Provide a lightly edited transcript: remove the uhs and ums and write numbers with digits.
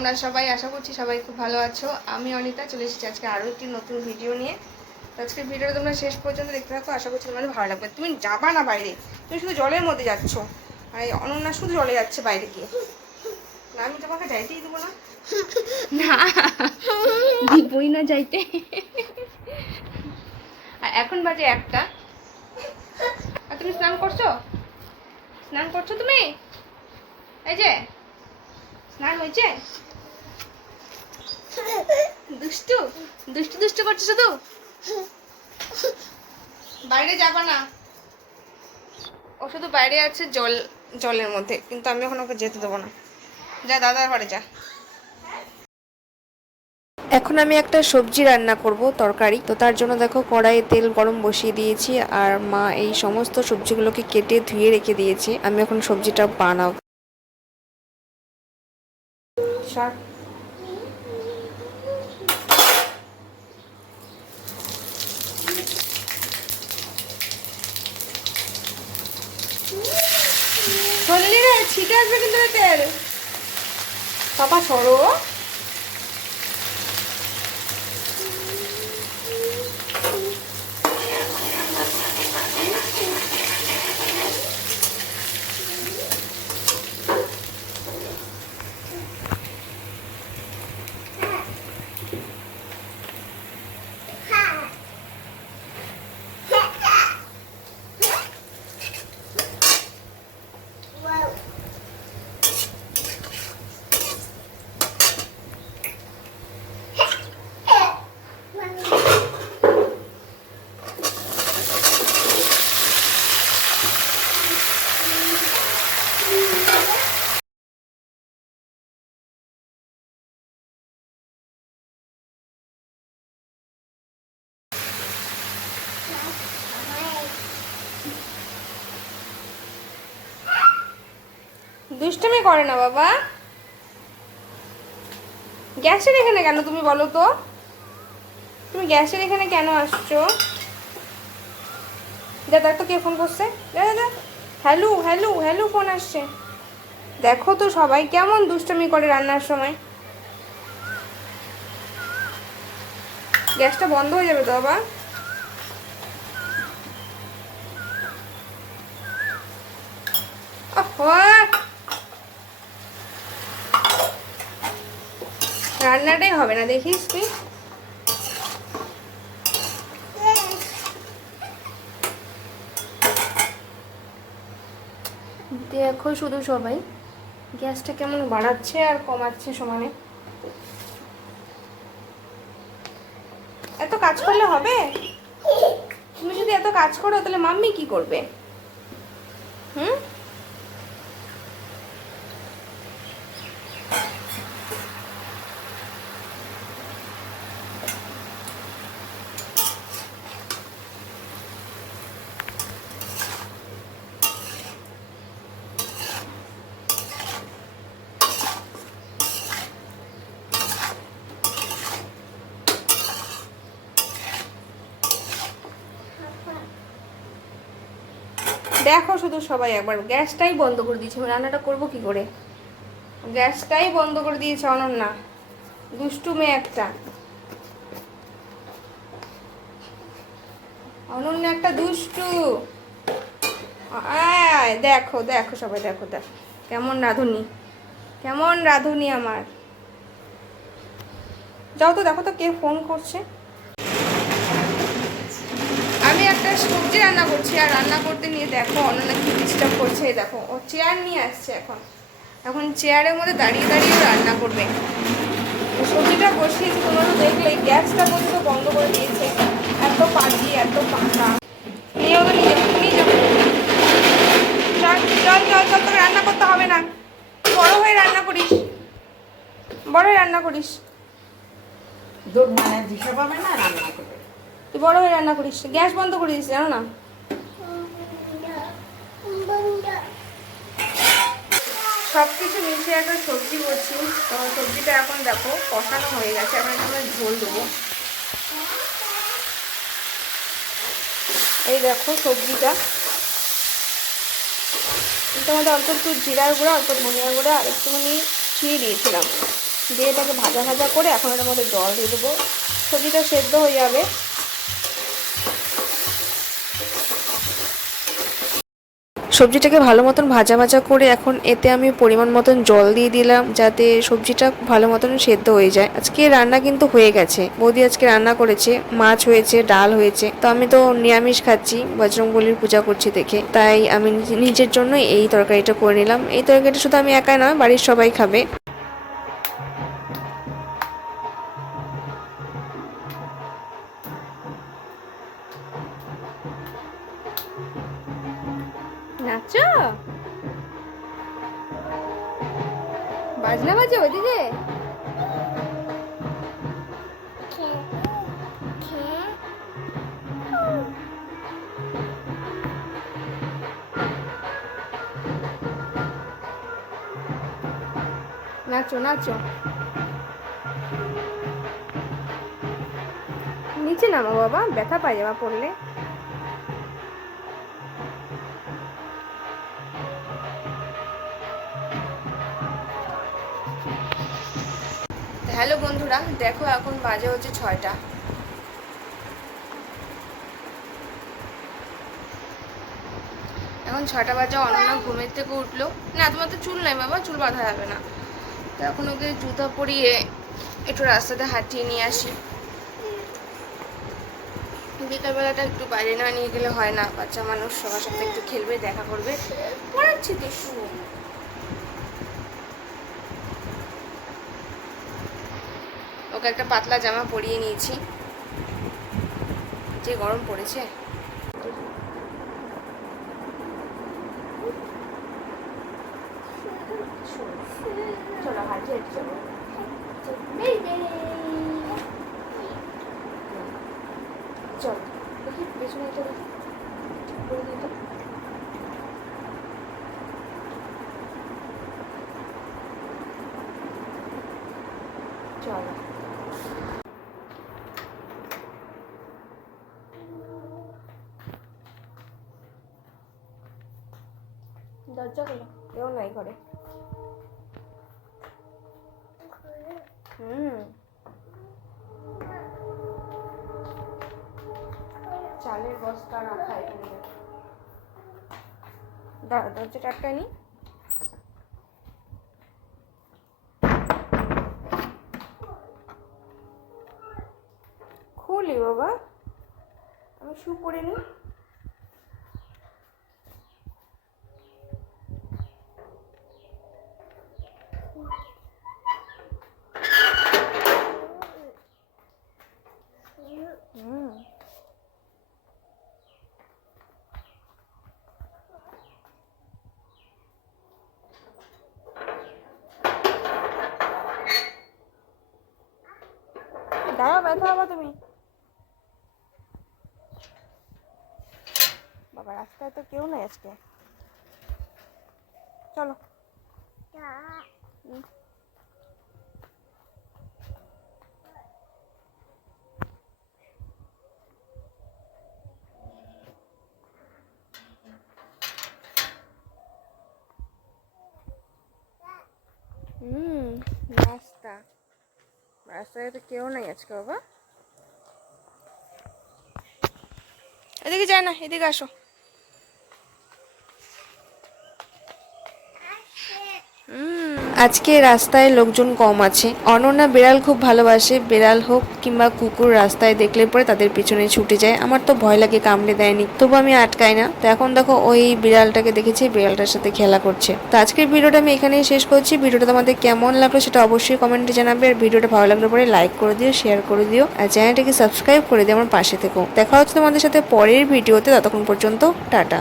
তোমরা সবাই? আশা করছি সবাই খুব ভালো আছো। আমি অনিতা চলে এসেছি আজকে আরও একটি নতুন ভিডিও নিয়ে। তো আজকের ভিডিওটা তোমরা শেষ পর্যন্ত দেখতে থাকো, আশা করছি তোমাদের ভালো লাগবে। তুমি যাবা না বাইরে, তুমি শুধু জলের মধ্যে যাচ্ছ, আর এই অনন্যা শুধু জলে যাচ্ছে বাইরে গিয়ে। না, আমি তোমাকে যাইতেই দেবো না। না দিবই না যাইতে। আর এখন বাজে 1টা, আর তুমি স্নান করছো? স্নান করছো তুমি? এই যে স্নান হয়েছে? দুষ্টু দুষ্টু দুষ্টু করছো শুধু। বাইরে যাবা না, ও শুধু বাইরে আছে জলের মধ্যে, কিন্তু আমি এখন ওকে যেতে দেবো না। যা দাদার ঘরে যা। এখন আমি একটা সবজি রান্না করব, তরকারি। তো তার জন্য দেখো কড়াইয়ে তেল গরম বসিয়ে দিয়েছি, আর মা এই সমস্ত সবজিগুলোকে কেটে ধুয়ে রেখে দিয়েছে। আমি এখন সবজিটা বানাবো। চললি রে, ছিটে আসবে কিন্তু তেল। পাপা সরো। দুষ্টুমি করে না বাবা। গ্যাসের এখানে কেন তুমি বলো তো? তুমি গ্যাসের এখানে কেন আসছো? যা দেখ তো কে ফোন করছে। যা যা। হ্যালো হ্যালো হ্যালো ফোন আসছে। দেখো তো সবাই কেমন দুষ্টুমি করে রান্নার সময়। গ্যাসটা বন্ধ হয়ে যাবে তো বাবা। রান্নাটাই হবে না দেখিস তুই। দেখো শুধু সবাই গ্যাসটা কেমন বাড়াচ্ছে আর কমাচ্ছে সমানে। এত কাজ করলে হবে? তুমি যদি এত কাজ করো তাহলে মাম্মি কি করবে? হুম? দেখো শুধু সবাই একবার গ্যাসটাই বন্ধ করে দিয়েছে। আমি রান্নাটা করবো কি করে? গ্যাসটাই বন্ধ করে দিয়েছে অনন্যা। দুষ্টু মেয়ে একটা। অনন্যা একটা দুষ্টু। দেখো দেখো সবাই, দেখো দেখো কেমন রাঁধুনি, কেমন রাঁধুনি আমার। যাও তো দেখো তো কে ফোন করছে। আমি একটা সবজি রান্না করছি, আর রান্না করতে নিয়ে দেখো অনন্যা কি ডিস্টার্ব করছে। দেখো ও চেয়ার নিয়ে আসছে, এখন এখন চেয়ারের মধ্যে দাঁড়িয়ে দাঁড়িয়ে রান্না করবে। সবজিটা বসিয়েছি, তোমরা তো দেখলে গ্যাসটা পর্যন্ত বন্ধ করে দিয়েছে। এত পাখি এত পাখা। নিয়ে ওকে নিয়ে যাবো, নিয়ে যাবো। চল চল চল চল, তোকে রান্না করতে হবে না। বড় হয়ে রান্না করিস, বড় হয়ে রান্না করিস। তুই বড় হয়ে রান্না করিস। গ্যাস বন্ধ করে দিস জানো না। সব কিছু মিশিয়ে একটা সবজি করছি। তো সবজিটা এখন দেখো কষানো হয়ে গেছে, এখন আমরা ঝোল দেবো। এই দেখো সবজিটা, তোমাদের অল্প একটু জিরার গুঁড়া, অল্প ধনিয়া গুঁড়া আর একটুখানি চিনি দিয়েছিলাম। দিয়ে এটাকে ভাজা ভাজা করে এখন এর মধ্যে জল দিয়ে দেবো, সবজিটা সেদ্ধ হয়ে যাবে। সবজিটাকে ভালো মতন ভাজা ভাজা করে এখন এতে আমি পরিমাণ মতন জল দিয়ে দিলাম, যাতে সবজিটা ভালো মতন সেদ্ধ হয়ে যায়। আজকে রান্না কিন্তু হয়ে গেছে, বৌদি আজকে রান্না করেছে, মাছ হয়েছে, ডাল হয়েছে। তো আমি তো নিরামিষ খাচ্ছি, বজরংবলীর পূজা করছি দেখে, তাই আমি নিজের জন্য এই তরকারিটা করে নিলাম। এই তরকারিটা শুধু আমি একাই নয়, বাড়ির সবাই খাবে। নাচো, বাজনা বাজে ওইদিকে। নাচো নাচো, নিচে নামো বাবা, ব্যথা পাই যাবা পড়লে। হ্যালো বন্ধুরা, দেখো এখন বাজে হচ্ছে 6টা। এখন 6টা বাজে, অনন্যা ঘুমের থেকে উঠলো। না তোমার তো চুল নাই বাবা, চুল বাঁধা যাবে না। তো এখন ওকে জুতা পরিয়ে একটু রাস্তাতে হাঁটিয়ে নিয়ে আসি। বিকালবেলাটা একটু বাইরে না নিয়ে গেলে হয় না, বাচ্চা মানুষ সবার সাথে একটু খেলবে, দেখা করবে। পড়াচ্ছি তো শুরু। ওকে একটা পাতলা জামা পরিয়ে নিয়েছি, যে গরম পড়েছে। চলো হাঁটি হাঁটি চলো। চলো দেখি পেছনে তো চলো। দরজা খোলো, কেউ নাই ঘরে। চালের বস্তা রাখা এখানে। দাঁড়া, দরজা টাটকায় নি। খুলি বাবা, আমি শু পরে নি। দাঁড়াও, ব্যথা হবা তুমি। বাবা রাস্তায় তো কেউ নাই আজকে, চলো। রাস্তা, রাস্তায় তো কেউ নাই আজকে বাবা। এদিকে যায় না, এদিকে আসো। আজকে রাস্তায় লোকজন কম আছে। অনন্যা বিড়াল খুব ভালোবাসে, বিড়াল হোক কিংবা কুকুর রাস্তায় দেখলে পরে তাদের পিছনে ছুটে যায়। আমার তো ভয় লাগে, কামড়ে দেয়নি, তবু আমি আটকাই না। তো এখন দেখো ওই বিড়ালটাকে দেখেছি, বিড়ালটার সাথে খেলা করছে। তো আজকের ভিডিওটা আমি এখানেই শেষ করছি। ভিডিওটা তোমাদের কেমন লাগলো সেটা অবশ্যই কমেন্টে জানাবে। আর ভিডিওটা ভালো লাগলে পরে লাইক করে দিও, শেয়ার করে দিও, আর চ্যানেলটাকে সাবস্ক্রাইব করে দিও। আমার পাশে থেকো। দেখা হচ্ছে তোমাদের সাথে পরের ভিডিওতে, ততক্ষণ পর্যন্ত টাটা।